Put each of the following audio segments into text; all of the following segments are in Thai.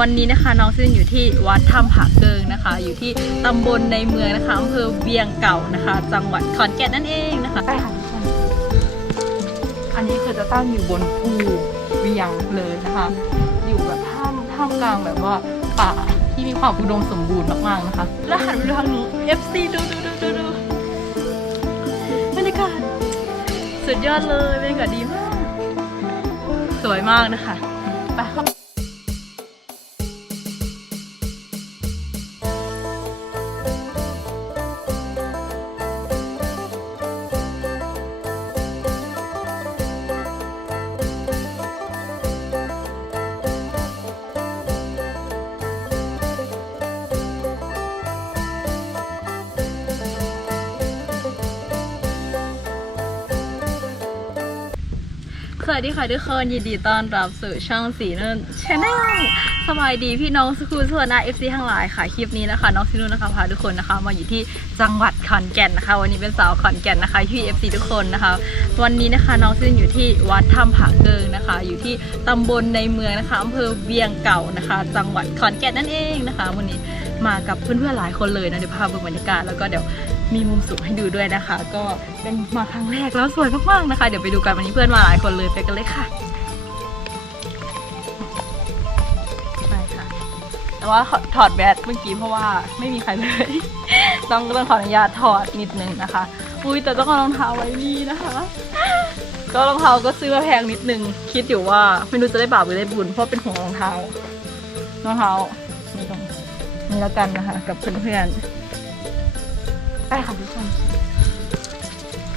วันนี้นะคะน้องซินอยู่ที่วัดถ้ำผาเกิงนะคะ อยู่ที่ตำบลในเมืองนะคะอำเภอเวียงเก่านะคะ จังหวัดขอนแก่นนั่นเองนะคะ ใช่ค่ะทุกคนอันนี้คือจะตั้งอยู่บนภูเวียงเลยนะคะ อยู่แบบท่ามท่ามกลางแบบว่าป่าที่มีความอุดมสมบูรณ์มากๆนะคะ แล้วหันไปดูทางนู้น FC ดูดูดูดูดูบรรยากาศสุดยอดเลยบรรยากาศดีมาก สวยมากนะคะ ไปเข้า สวัสดีค่ะทุกคนยินดีต้อนรับสู่ช่องสีนุ่นชาแนลสบายดีพี่น้องสกูลส่วนนาเอฟซีทั้งหลายค่ะคลิปนี้นะคะน้องสีนุ่นนะคะพาทุกคนนะคะมาอยู่ที่จังหวัดขอนแก่นนะคะ วันนี้เป็นสาวขอนแก่นนะคะพี่เอฟซีทุกคนนะคะ วันนี้นะคะน้องซินอยู่ที่วัดถ้ำผาเกิงนะคะ อยู่ที่ตำบลในเมืองนะคะอำเภอเวียงเก่านะคะ จังหวัดขอนแก่นนั่นเองนะคะ วันนี้ มากับเพื่อนๆหลายคนเลยนะเดี๋ยวพาไปบรรยากาศแล้วก็เดี๋ยวมีมุมสูงให้ดูด้วยนะคะ ก็เป็นมาครั้งแรกแล้วสวยมากๆนะคะ เดี๋ยวไปดูกันวันนี้เพื่อนมาหลายคนเลยไปกันเลยค่ะไปค่ะ แต่ว่าถอดแบตเมื่อกี้เพราะว่าไม่มีใครเลย ต้องต้องขออนุญาตถอดนิดนึงนะคะ อุ้ยแต่ต้องเอารองเท้าไว้นี่นะคะก็รองเท้าก็ซื้อมาแพงนิดนึง คิดอยู่ว่าไม่รู้จะได้บาปหรือได้บุญเพราะเป็นห่วงรองเท้ารองเท้านี่ตรง นี้แล้วกันนะคะ กับเพื่อนๆไปค่ะทุกคน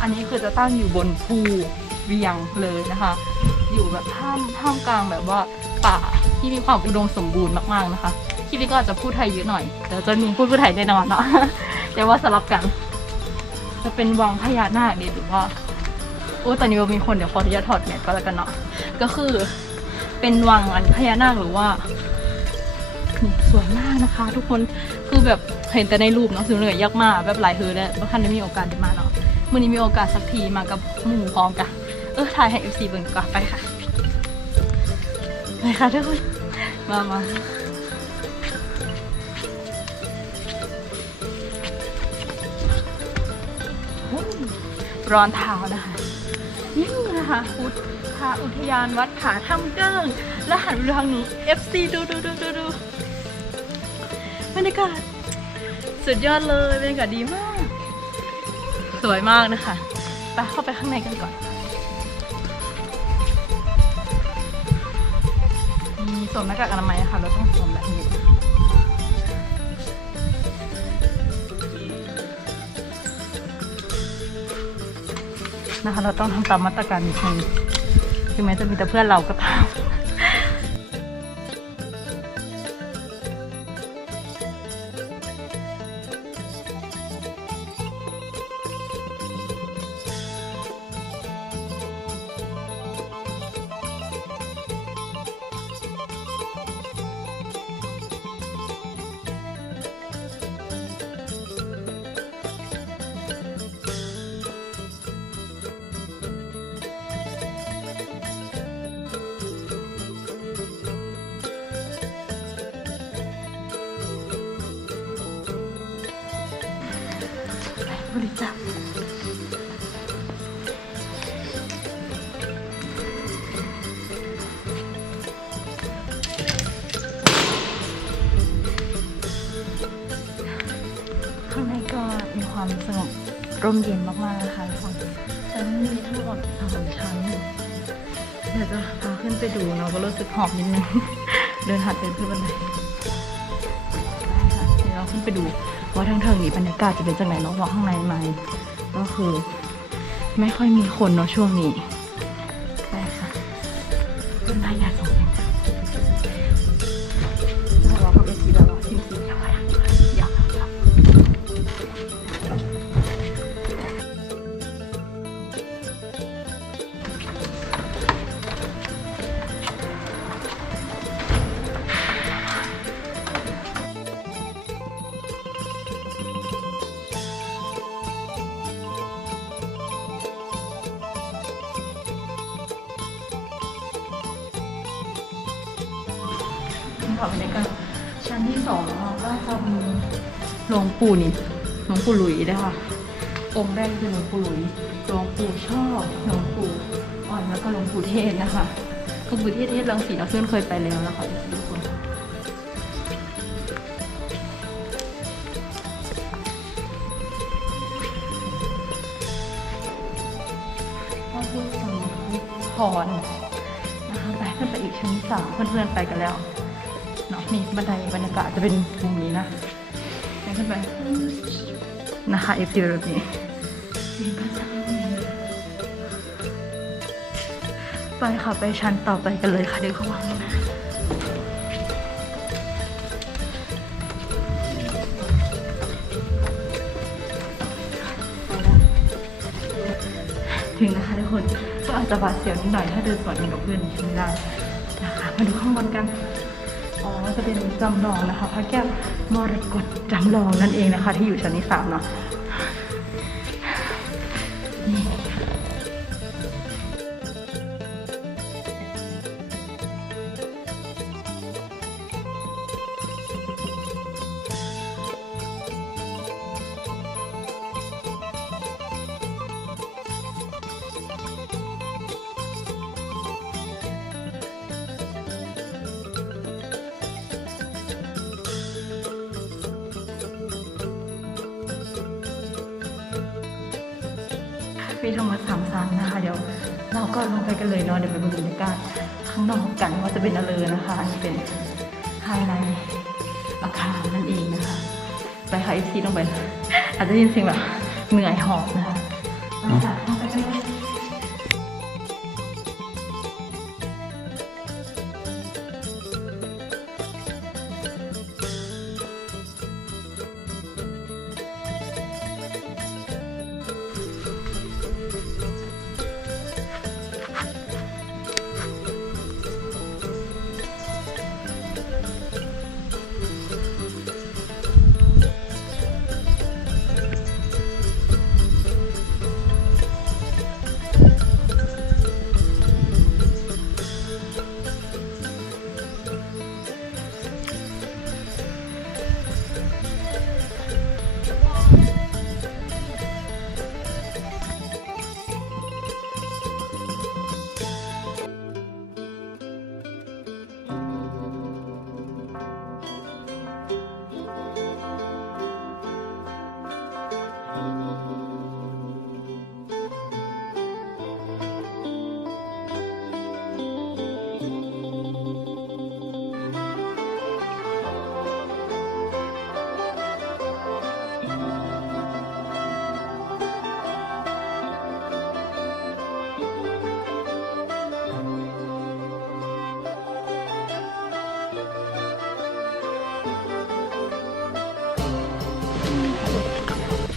อันนี้คือจะตั้งอยู่บนภูเวียงเลยนะคะ อยู่แบบท่ามท่ามกลางแบบว่าป่าที่มีความอุดมสมบูรณ์มากๆนะคะคลิปนี้ก็อาจจะพูดไทยเยอะหน่อยแต่จะมีพูดพูดไทยแน่นอนเนาะแต่ว่าสลับกัน จะเป็นวังพญานาคดีหรือว่าโอ้ตอนนี้มีคนเดี๋ยวขออนุญาตถอดแมสก็แล้วกันเนาะก็คือเป็นวังอันพญานาคหรือว่านี่สวยมาก นะคะ ทุกคนคือแบบเห็นแต่ในรูปเนาะสุดเลยยากมากแบบหลายเฮือแล้วบางท่านได้มีโอกาสได้มาเนาะมื่อนี้มีโอกาสสักทีมากับหมู่พร้อมกันเออถ่ายให้ FC เบิ่งก่อนไปค่ะไปค่ะทุกคนมามาร้อนเท้านะคะนี่นะคะอุทพาอุทยานวัดผาถ้ำเกิ้งแล้วหันไปดูทางนู้น FC ดูดูดูดูดู บรรยากาศ สุดยอดเลยบรรยากาศดีมาก สวยมากนะคะไปเข้าไปข้างในกันก่อนมีสวมหน้ากากอนามัยนะคะเราต้องสวมแบบนี้นะคะ เราต้องทำตามมาตรการนิดนึงถึงแม้จะมีแต่เพื่อนเราก็ตาม ความสงบร่มเย็นมากๆนะคะทุกคนชั้นมีทั้งหมดสามชั้นเดี๋ยวจะพาขึ้นไปดูเนาะก็รู้สึกหอบนิดนึงเดินหัดเดินขึ้นบันไดได้ค่ะเดี๋ยวเราขึ้นไปดูว่าทั้งเทิงนี้บรรยากาศจะเป็นจังไหนเนาะว่าข้างในไหมก็คือ ไม่ค่อยมีคนเนาะช่วงนี้ ค่ะบรรยากาศชั้นที่สองเราก็จะมีหลวงปู่นี่หลวงปู่หลุยนะคะองค์แรกคือหลวงปู่หลุยหลวงปู่ชอบหลวงปู่อ่อนแล้วก็หลวงปู่เทศนะคะหลวงปู่เทศเทศรังสีเราเพื่อนเคยไปแล้วนะคะทุกคนพระพุทธสมพรนะคะไปขึ้นไปอีกชั้นที่สามเพื่อนๆไปกันแล้ว นี่บันไดบรรยากาศจะเป็นมุมนี้นะไปขึ้นไปนะคะเอฟซีแบบนี้ไปค่ะไปชั้นต่อไปกันเลยค่ะเดี๋ยวเข้ามาถึงนะคะทุกคนก็อาจจะบาดเสียวนิดหน่อยถ้าเดินสวนกับเพื่อนไม่ได้นะคะมาดูข้างบนกัน อ๋อจะเป็นจำลองนะคะพระแก้วมรกตจำลองนั่นเองนะคะ ที่อยู่ชั้นที่สามเนาะ มีธรรมดสามชั้นนะคะ เดี๋ยวเราก็ลงไปกันเลยเนาะเดี๋ยวไปดูบรรยากาศข้างนอกกันว่าจะเป็นอะไรนะคะอันนี้เป็นภายในอาคารนั่นเองนะคะ ไปค่ะเอฟซีต้องไปอาจจะยินเสียงแบบเหนื่อยหอบนะคะ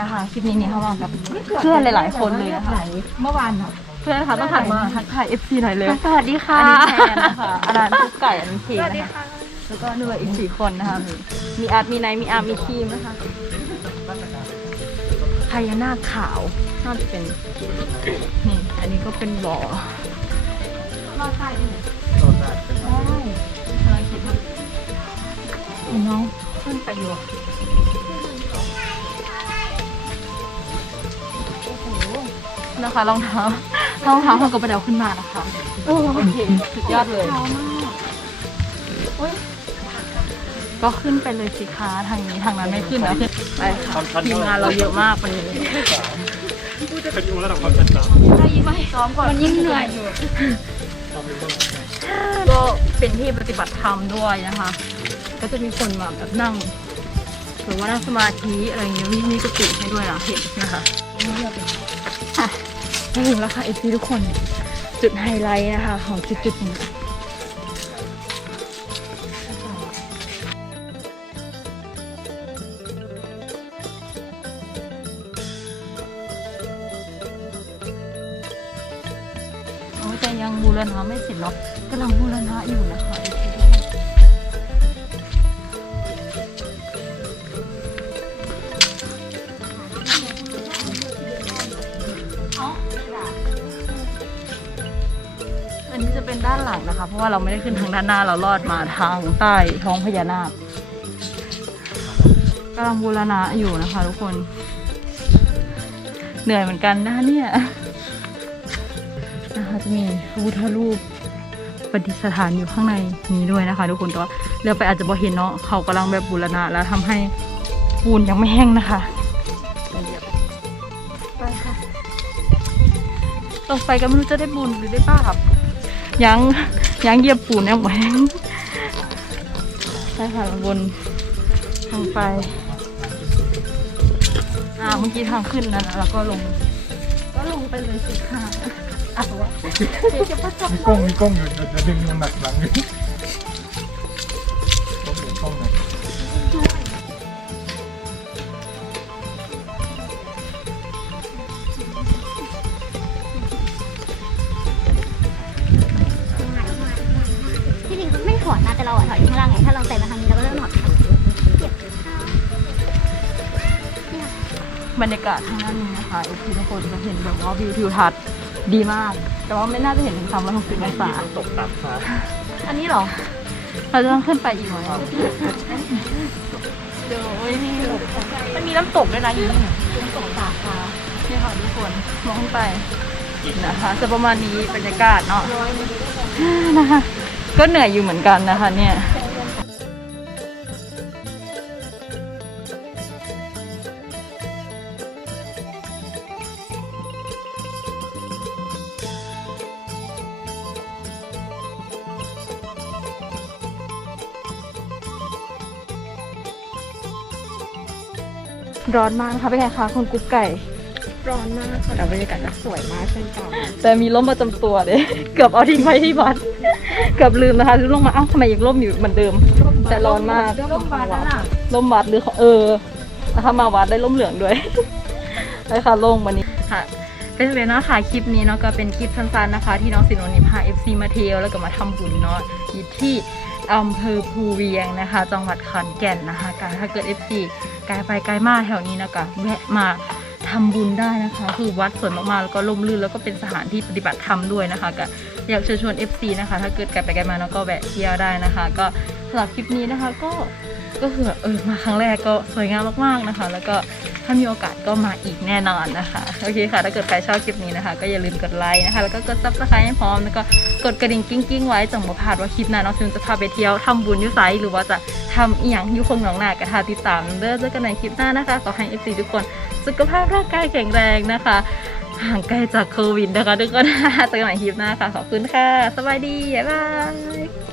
นะคะ คลิปนี้เนี่ยเขามากับเพื่อนหลาย ๆ คนเลยนะคะเมื่อวานเนาะเพื่อนค่ะต้องหันมาทักทายเอฟซีหน่อยเลยสวัสดีค่ะอันนี้แทนนะคะอันนั้นทุกไก่อันนี้เคนะคะแล้วก็เหนื่อยอีกสี่คนนะคะมีมีอาร์ตมีไนท์มีอาร์มมีทีมนะคะพญานาคขาวน่าจะเป็นนี่อันนี้ก็เป็นบ่อรอดใต้ดิได้กำลังคิดว่าน้องขึ้นไปอยู่ นะคะรองเท้ารองเท้าเขาก็ไปเดาขึ้นมานะคะโอเคสุดยอดเลยเช้ามากก็ขึ้นไปเลยสิคะทางนี้ทางนั้นไม่ขึ้นแล้วขึ้นไปค่ะทีมงานเราเยอะมากวันนี้เป็นอยู่ระดับความชันสามถ้ายิ่งไม่ซ้อมก่อนมันยิ่งเหนื่อยก็เป็นที่ปฏิบัติธรรมด้วยนะคะ ก็จะมีคนมาแบบนั่งหรือว่านั่งสมาธิอะไรอย่างเงี้ยมีมีกุฏิให้ด้วยนะเห็นนะคะอะ ถึงแล้วค่ะเอซีทุกคนจุดไฮไลท์นะคะ ของจุดจุดๆนี้แต่ยังบูรณะไม่เสร็จเนาะกำลังบูรณะอยู่นะคะ ด้านหลังนะคะ เพราะว่าเราไม่ได้ขึ้นทางด้านหน้าเราลอดมาทางใต้ท้องพญานาคกำลังบูรณะอยู่นะคะ ทุกคน เหนื่อยเหมือนกันนะเนี่ยนะคะจะมีพระพุทธรูปประดิษฐานอยู่ข้างในนี้ด้วยนะคะ ทุกคนแต่ว่าเรือไปอาจจะบ่เห็นเนาะเขากำลังแบบบูรณะแล้วทำให้ปูนยังไม่แห้งนะคะไปค่ะลงไปก็ไม่รู้จะได้บุญหรือได้บาป ยังยังเหยียบปูนยังไม่แห้งใช่ค่ะบนลงไปอ่าเมื่อกี้ทางขึ้นนั่นนะแล้วก็ลง ก็ลงไปเลยสิค่ะอะวะเดี๋ยวจะประจบ มีกล้องมีกล้องอยู่จะดึงมันหนักหลังอยู่ ถอดนะแต่เราอะถอดอยู่ข้างล่างไงถ้าเราใส่มาทางนี้เราก็เริ่มถอดเก็บเท้าบรรยากาศทางด้านนี้นะคะที่ทุกคนจะเห็นแบบว่าวิวทิวทัศน์ดีมาก แต่ว่าไม่น่าจะเห็นถึงสามร้อยหกสิบองศาตกตับค่ะอันนี้เหรอ เราจะต้องขึ้นไปอีกไหมเดี๋ยวโอ้ยนี่มันมีน้ำตกด้วยนะอยู่นี่น้ำตกสาขานี่ค่ะทุกคนมองขึ้นไปนะคะจะประมาณนี้บรรยากาศเนาะนะคะ ก็เหนื่อยอยู่เหมือนกันนะคะเนี่ยร้อนมากนะคะเป็นไงคะคุณกุ๊กไก่ ร้อนมากค่ะแต่บรรยากาศก็สวยมากเช่นกันแต่มีร่มประจำตัวเลย เกือบเอาทิ้งไว้ที่วัด เกือบลืมนะคะลงมาเอ้าทำไมยังร่มอยู่เหมือนเดิม แต่ร้อนมากร่มบานนั่นน่ะร่มวัดหรือเออนะคะมาวัดได้ร่มเหลืองด้วยได้ค่ะลงวันนี้ค่ะเป็นเลยนะค่ะคลิปนี้เนาะก็เป็นคลิปสั้นๆนะคะ ที่น้องสินวนิพา FC มาเที่ยวแล้วก็มาทำบุญเนาะอยู่ที่อำเภอภูเวียงนะคะ จังหวัดขอนแก่นนะคะการถ้าเกิด FC ไกลไปไกลมาแถวนี้นะคะแวะมา ทำบุญได้นะคะ คือวัดสวยมากๆ แล้วก็ร่มรื่นแล้วก็เป็นสถานที่ปฏิบัติธรรมด้วยนะคะก็อยากเชิญชวน FC นะคะ ถ้าเกิดไกลไปไกลมาแล้วก็แวะเที่ยวได้นะคะ ก็สำหรับคลิปนี้นะคะก็ ก็คือแบบเออมาครั้งแรกก็สวยงามมากๆนะคะ แล้วก็ถ้ามีโอกาสก็มาอีกแน่นอนนะคะโอเคค่ะ ถ้าเกิดใครชอบคลิปนี้นะคะ ก็อย่าลืมกดไลค์นะคะ แล้วก็กดซับสไครต์ให้พร้อมแล้วก็กดกระดิ่งกิ้งกิ้งๆไว้จังบ่พลาดว่าคลิปหน้าน้องซิมจะพาไปเที่ยวทำบุญยุไซหรือว่าจะทำอีหยังยุคงหนองนากระทาติดตามเด้อเจอกันในคลิปหน้านะคะขอให้ FC ทุกคนสุขภาพร่างกายแข็งแรงนะคะห่างไกลจากโควิดนะคะทุกคนเจอกันใหม่คลิปหน้าค่ะ ขอบคุณค่ะ สบายดี บ๊ายบาย